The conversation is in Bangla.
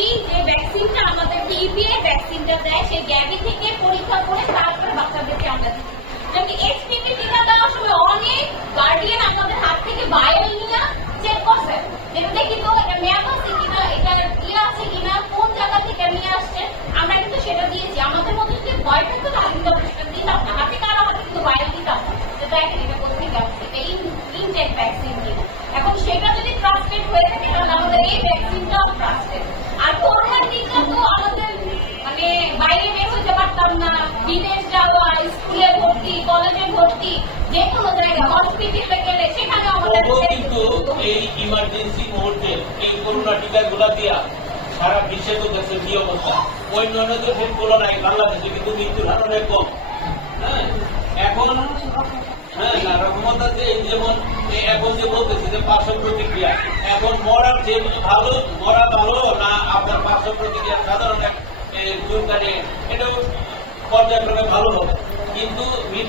গ্যাভি যে ভ্যাকসিনটা আমাদের টিবিএ ভ্যাকসিনটা দেয় সেই গ্যাভি থেকে পরীক্ষা করে তারপরে বাচ্চাদেরকে আমরা দিই। যেমন এইচপিভি টিকা দেওয়ার সময় অনেক গার্ডিয়ান আমাদের হাত থেকে ভাইরাল নিয়ে চেক করছে যে দেখি তো এটা মেয়াদ আছে কিনা, এটা আছে কিনা, কোন জায়গা থেকে নিয়ে আসছে। আমরা কিন্তু সেটা দিয়েছি। আমাদের মধ্যে যদি ভয় থাকতো তাহলে কিন্তু আমরা সেটা দিতাম না। হাতে কারো হাতে কিন্তু ভাইরাল দিতাম না যে দেখেন এটা কোথেকে আসছে, এটা ইনটেক ভ্যাকসিন কিনা। এখন সেটা যদি ট্রাস্টেড হয়ে থাকে তাহলে আমাদের এই ভ্যাকসিনটাও ট্রাস্টেড। আর করোনার টিকা তো আমাদের মানে বাইরে বের হতে পারতাম না, বিদেশ যাওয়া, স্কুলে ভর্তি, কলেজে ভর্তি, যে কোনো জায়গায় হসপিটালে গেলে সেখানে আমাদের কিন্তু এই ইমার্জেন্সি মুহূর্তে এই করোনা টিকাগুলো দিয়া সারা বিশ্বে তো দেশের কি অবস্থা, অন্যান্য দেশের তুলনায় বাংলাদেশে কিন্তু মৃত্যুর হার অনেক কম। হ্যাঁ, এখন না রহমত আছে। যেমন এখন যে বলতেছে যে পার্শ্ব প্রতিক্রিয়া, এখন মরার যে মরা ভালো না আপনার পার্শ্ব প্রতিক্রিয়া সাধারণ এক চুলকানে এটাও পর্যায়ক্রমে ভালো হবে, কিন্তু মৃত্যু